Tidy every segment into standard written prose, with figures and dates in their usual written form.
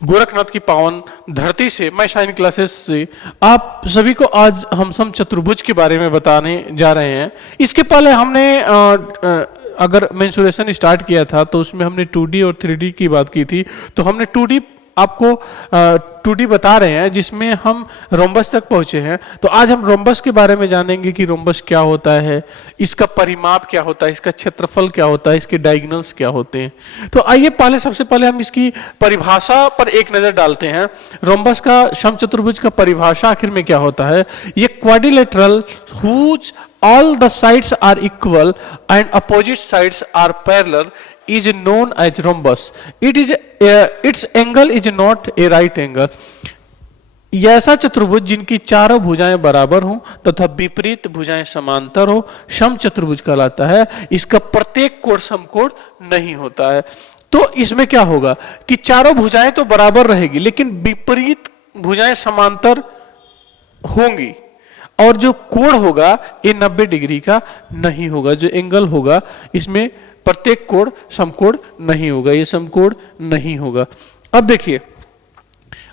गोरखनाथ की पावन धरती से, मैं शाइन क्लासेस से आप सभी को आज हम समचतुर्भुज के बारे में बताने जा रहे हैं। इसके पहले हमने अगर मेंसुरेशन स्टार्ट किया था तो उसमें हमने 2D और 3D की बात की थी। तो हमने 2D आपको 2D बता रहे हैं जिसमें हम रोम्बस तक पहुंचे हैं। तो आज हम रोम्बस के बारे में जानेंगे कि रोम्बस क्या होता है, इसका परिमाप क्या होता है, इसका क्षेत्रफल क्या होता है, इसके डायगोनल्स क्या होते हैं। तो आइए सबसे पहले हम इसकी परिभाषा पर एक नजर डालते हैं। रोम्बस का, समचतुर्भुज का परिभाषा आखिर में क्या होता है। ये quadrilateral whose all the sides are equal and opposite sides are parallel is known as rhombus. Its angle is not a right angle. यह ऐसा चतुर्भुज जिनकी चारों भुजाएं बराबर हों तथा विपरीत भुजाएं समांतर हो समचतुर्भुज कहलाता है। इसका प्रत्येक कोण समकोण नहीं होता है। तो इसमें क्या होगा कि चारों भुजाएं तो बराबर रहेगी लेकिन विपरीत भुजाएं समांतर होंगी और जो कोण होगा ये 90 डिग्री का नहीं होगा। जो एंगल होगा इसमें प्रत्येक कोण समकोण नहीं होगा, ये समकोण नहीं होगा। अब देखिए,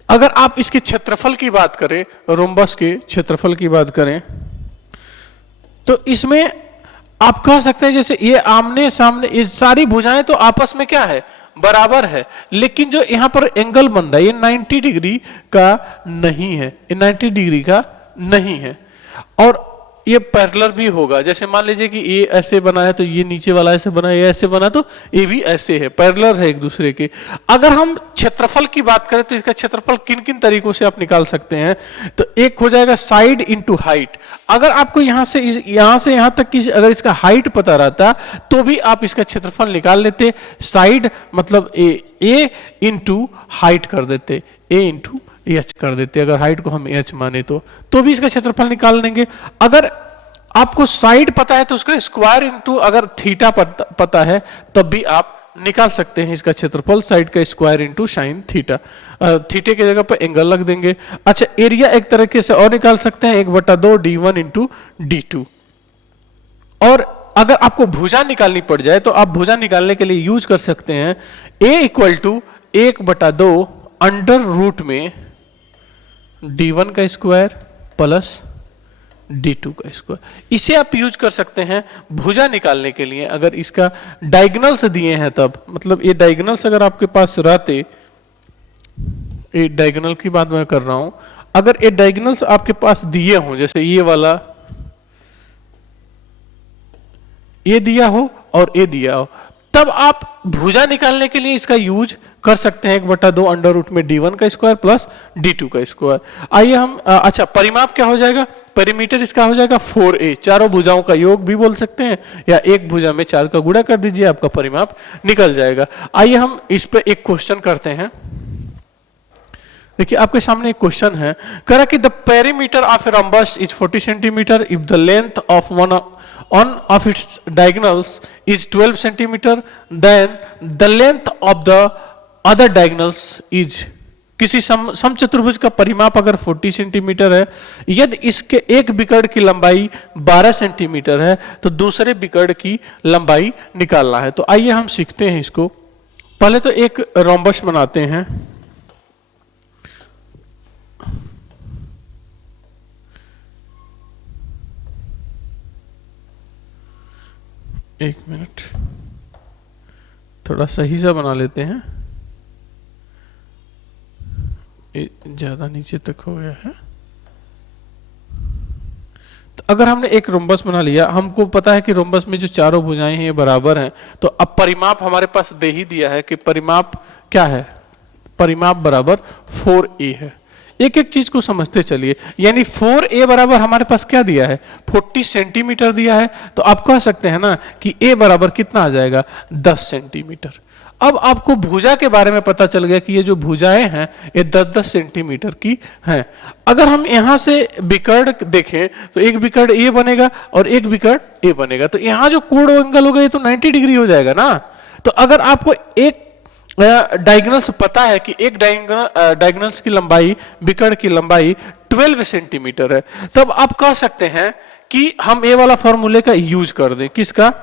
अगर आप इसके क्षेत्रफल की बात करें, रोम्बस के क्षेत्रफल की बात करें, तो इसमें आप कह सकते हैं जैसे ये आमने सामने, ये सारी भुजाएं तो आपस में क्या है, बराबर है, लेकिन जो यहां पर एंगल बन रहा है ये 90 डिग्री का नहीं है, ये 90 डिग्री का नहीं है। और ये पैरेलल भी होगा। जैसे मान लीजिए कि ये ऐसे बना है तो ये नीचे वाला ऐसे बना है, ये ऐसे बना तो ये भी ऐसे है, पैरेलल है एक दूसरे के। अगर हम क्षेत्रफल की बात करें तो इसका क्षेत्रफल किन किन तरीकों से आप निकाल सकते हैं। तो एक हो जाएगा साइड इंटू हाइट। अगर आपको यहां से यहां तक की अगर इसका हाइट पता रहता तो भी आप इसका क्षेत्रफल निकाल लेते। साइड मतलब ए इंटू हाइट कर देते, ए इंटू एच कर देते। अगर हाइट को हम एच माने तो भी इसका क्षेत्रफल निकाल लेंगे। अगर आपको साइड पता है तो उसका स्क्वायर इंटू अगर थीटा पता है तब भी आप निकाल सकते हैं इसका क्षेत्रफल। साइड का स्क्वायर इंटू साइन थीटा, थीटे की जगह पर एंगल रख देंगे। अच्छा, एरिया एक तरीके से और निकाल सकते हैं, 1/2 d1 इंटू d2। और अगर आपको भुजा निकालनी पड़ जाए तो आप भुजा निकालने के लिए यूज कर सकते हैं a equal to 1/2 under root में d1 का स्क्वायर प्लस d2 का स्क्वायर। इसे आप यूज कर सकते हैं भुजा निकालने के लिए। अगर इसका डायगोनल्स दिए हैं तब, मतलब ये डायगोनल्स अगर आपके पास रहते, ये डायगोनल की बात मैं कर रहा हूं, अगर ये डायगोनल्स आपके पास दिए हों, जैसे ये वाला ये दिया हो और ये दिया हो, तब आप भुजा निकालने के लिए इसका यूज कर सकते हैं 1/2 अंडर रूट में d1 का स्क्वायर प्लस d2 का स्क्वायर। आइए हम अच्छा, परिमाप क्या हो जाएगा, पेरीमीटर इसका हो जाएगा 4a। चारों भुजाओं का योग भी बोल सकते हैं या एक भुजा में 4 का गुणा कर दीजिए, आपका परिमाप निकल जाएगा। आइए हम इस पे एक क्वेश्चन करते हैं। देखिए आपके सामने एक क्वेश्चन है, कह रहा कि the perimeter of a rhombus is 40 centimetre if the length of one of its diagonals is 12 centimeter, then the length of the other diagonals is। किसी समचतुर्भुज का परिमाप अगर 40 सेंटीमीटर है, यदि इसके एक विकर्ण की लंबाई 12 सेंटीमीटर है तो दूसरे विकर्ण की लंबाई निकालना है। तो आइए हम सीखते हैं इसको। पहले तो एक रोम्बस बनाते हैं। एक मिनट, थोड़ा सही सा बना लेते हैं, ज्यादा नीचे तक हो गया है। तो अगर हमने एक रोम्बस बना लिया, हमको पता है कि रोम्बस में जो चारों भुजाएं हैं ये बराबर हैं, तो अब परिमाप हमारे पास दे ही दिया है कि परिमाप क्या है, परिमाप बराबर 4a है। एक एक चीज को समझते चलिए, यानी 4a बराबर हमारे पास क्या दिया है, 40 सेंटीमीटर दिया है। तो आप कह सकते हैं ना कि a बराबर कितना आ जाएगा, 10 सेंटीमीटर। अब आपको भुजा के बारे में पता चल गया कि ये जो भुजाएं हैं ये 10-10 सेंटीमीटर की हैं। अगर हम यहां से विकर्ण देखें तो एक विकर्ण ए बनेगा और एक विकर्ण ए बनेगा, तो यहां जो कोण एंगल होगा ये तो 90 डिग्री हो जाएगा ना। तो अगर आपको एक डायगोनल्स पता है कि एक डायगोनल्स की लंबाई, विकर्ण की लंबाई 12 सेंटीमीटर है, तब आप कह सकते हैं कि हम ए वाला फॉर्मूले का यूज कर दें। किसका,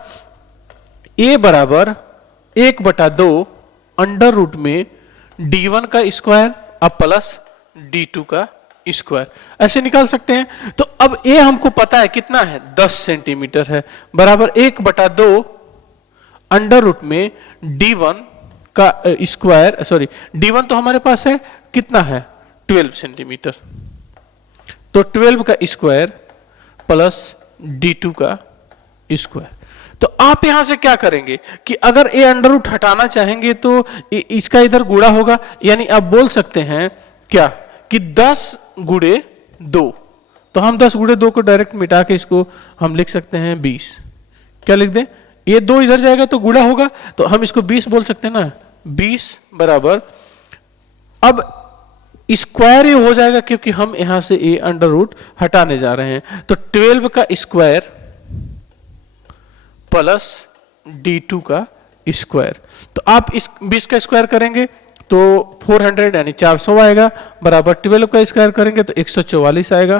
a बराबर 1/2 अंडर रूट में D1 का स्क्वायर अब प्लस D2 का स्क्वायर, ऐसे निकाल सकते हैं। तो अब ए हमको पता है कितना है, 10 सेंटीमीटर है, बराबर 1/2 अंडर रूट में D1 का स्क्वायर, सॉरी D1 तो हमारे पास है कितना है 12 सेंटीमीटर, तो 12 का स्क्वायर प्लस D2 का स्क्वायर। तो आप यहां से क्या करेंगे कि अगर ए अंडर रूट हटाना चाहेंगे तो इसका इधर गुणा होगा, यानी आप बोल सकते हैं क्या कि 10 गुणे 2, तो हम 10 गुणे 2 को डायरेक्ट मिटा के इसको हम लिख सकते हैं 20। क्या लिख दें, ये 2 इधर जाएगा तो गुणा होगा, तो हम इसको 20 बोल सकते हैं ना, 20 बराबर, अब स्क्वायर ये हो जाएगा क्योंकि हम यहां से ए अंडर रूट हटाने जा रहे हैं, तो 12 का स्क्वायर प्लस D2 का स्क्वायर। तो आप इस 20 का स्क्वायर करेंगे तो 400 यानी 400 आएगा, बराबर 12 का स्क्वायर करेंगे तो 144 आएगा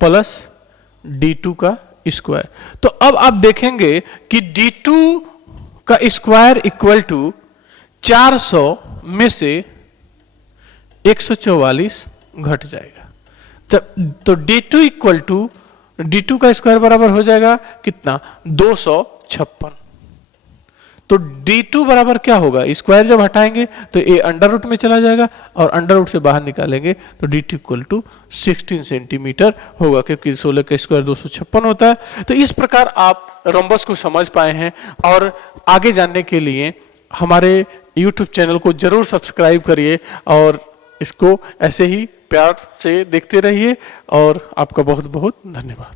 प्लस D2 का स्क्वायर। तो अब आप देखेंगे कि D2 का स्क्वायर इक्वल टू 400 में से 144 घट जाएगा, तो D2 इक्वल टू D2 का स्क्वायर बराबर हो जाएगा कितना, 256। तो D2 बराबर क्या होगा, स्क्वायर जब हटाएंगे तो ए अंडर रूट में चला जाएगा और अंडर रूट से बाहर निकालेंगे तो D2 इक्वल टू 16 सेंटीमीटर होगा, क्योंकि 16 का स्क्वायर 256 होता है। तो इस प्रकार आप रोम्बस को समझ पाए हैं, और आगे जानने के लिए हमारे YouTube चैनल को जरूर सब्सक्राइब करिए और इसको ऐसे ही प्यार से देखते रहिए, और आपका बहुत बहुत धन्यवाद।